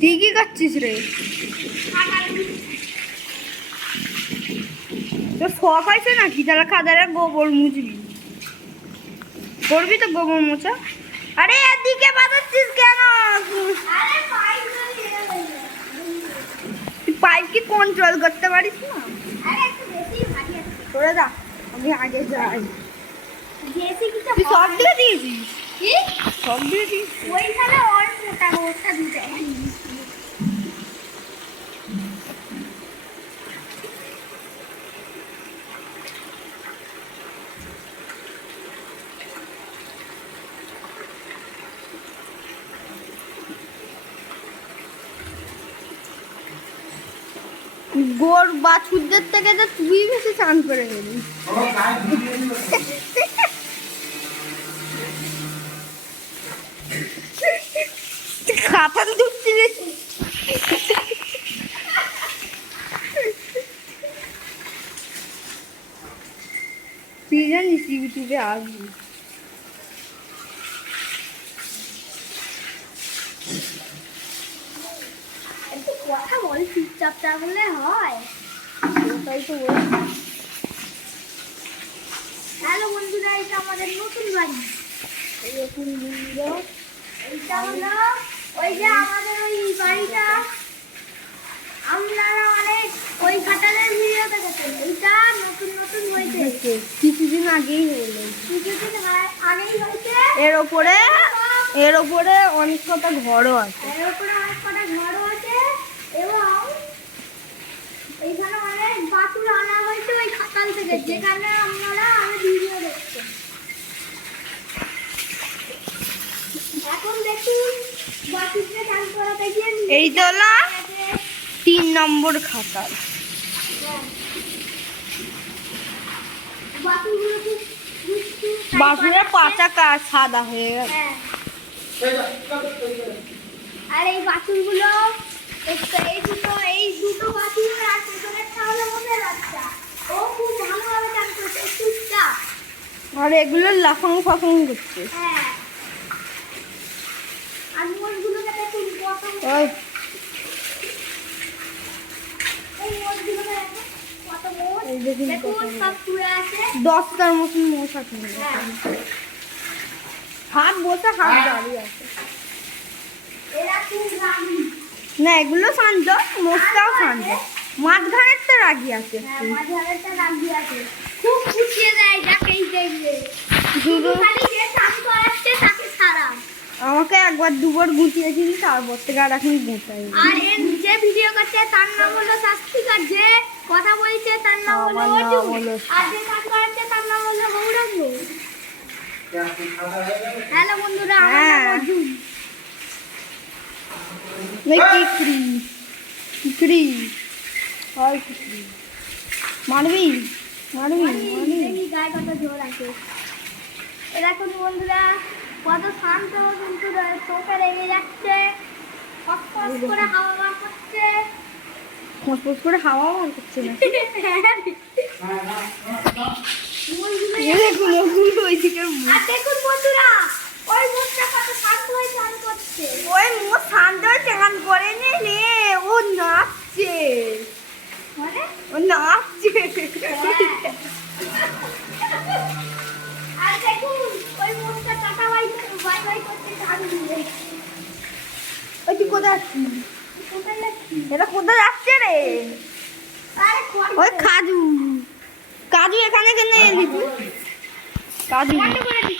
ঠিকই করছিস রে। তোর শখ হয়েছে নাকি তাহলে খাদারে গোবর মুছবি, করবি তো গোবর মোছা? আরে এদিকে বাজাচ্ছিস কেন? পাইপ কি কন্ট্রোল করতে পারিস না? করে দা, আমি আগে যাই। তুই সব দিয়ে দিয়েছিস? সব দিয়ে দিয়েছিস? ওইখানে অল্পটা ওটা দিতে গোর বাছুরদের থেকে তো তুই বেশি চান করে গেলি। খাতা ঢুকছিলিস। তুই জানিস ইউটিউবে আসবি? কথা বল, চুপচাপ তা বললে হয়? ওটাই তো বলছি। হ্যালো বন্ধুরা, এটা আমাদের নতুন বাড়ি। এরকম বন্ধুরা, এইটা হলো ওই যে আমাদের ওই বাড়িটা আপনারা অনেক ওই খাটালের ভিডিও দেখেছেন। এইটা নতুন নতুন হয়েছে, কিছুদিন আগেই হলো। কিছুদিন আগেই হয়েছে। এর ওপরে অনেক কটা ঘরও আছে। এর উপরে অনেক কটা ঘরও আছে এবং এইখানে অনেক বাছুর আনা হয়েছে ওই খাটাল থেকে, যেখানে আপনারা আমি ভিডিও দেখছেন। এখন দেখুন বাছুরকে চান করাতে গিয়ে এই তো হলো 3 নম্বর খাতাল। বাছুরগুলো খুব দুষ্টু, তাই বাছুরের পালাচ্ছে। পাটা সাদা হয়ে গেছে। হ্যাঁ। আর এই বাছুরগুলো এই দুটো বাছুর আর পেছনেরটা হলো ওদের বাচ্চা। ও খুব ভালোভাবে চান করছে, চুপচাপ। আর এগুলো লাফাং ফাফাং করছে। হ্যাঁ। আর মোষগুলোকে দেখুন কত, ওই এই মোষগুলোকে দেখুন কত মোষ। এই দেখুন দেখুন কত সব শুয়ে আছে। 10টার মতন মোষ আছে। হ্যাঁ। হাত বসে হাত দাঁড়িয়ে আছে। এরা খুব রাগী। না এগুলো শান্ত, মোষটাও শান্ত। মাঝখানের তো রাগি আছে হ্যাঁ, একটু। মাঝারেরটা রাগী আছে। খুব খুশিয়ে দেয় যাকেই দেখবে। শুধু খালি যে চান করাচ্ছে তাকে ছাড়া। আমাকে একবার দুবার গুছিয়েছিলি, তারপর থেকে আর এখন গুছাই। আর এর যে ভিডিও করছে তার নাম হলো শাস্তিকার, যে কথা বলছে তার নাম হলো আমার নাম অর্জুন, হলো আর যে কাজ করাচ্ছে তার নাম হলো গৌরাঙ্গ। হ্যালো বন্ধুরা, আমার নাম হ্যাঁ। অর্জুন। কিকরি কিকরি হয় কিকরি। মারবি মারবি মারবি। দেখি গায়ে কত জোর আছে। এ দেখুন বন্ধুরা, কত শান্ত, কিন্তু চোখে রেগে যাচ্ছে, ফসফস করে হাওয়া বার করছে। ফসফস করে হাওয়া বার করছে না। মুরগিগুলো- এই দেখুন ওগুলো ওইদিকে। আর দেখুন বন্ধুরা, ওই মুখটা কত শান্ত হয়ে চান করছে। ওই মোষ শান্ত চান করেনি রে, ও নাচছে। মানে ও নাচছে। আর দেখুন ওই মুখটা টাটা বাই বাই করছে চান দিয়ে। ওই তুই কোথায় যাচ্ছিস? কোথায় যাচ্ছি? এটা কোথায় যাচ্ছে রে? আরে খড় ওই কাজু কাজু এখানে কেন এলি তুই? কাজু বন্ধ করে দিচ্ছি।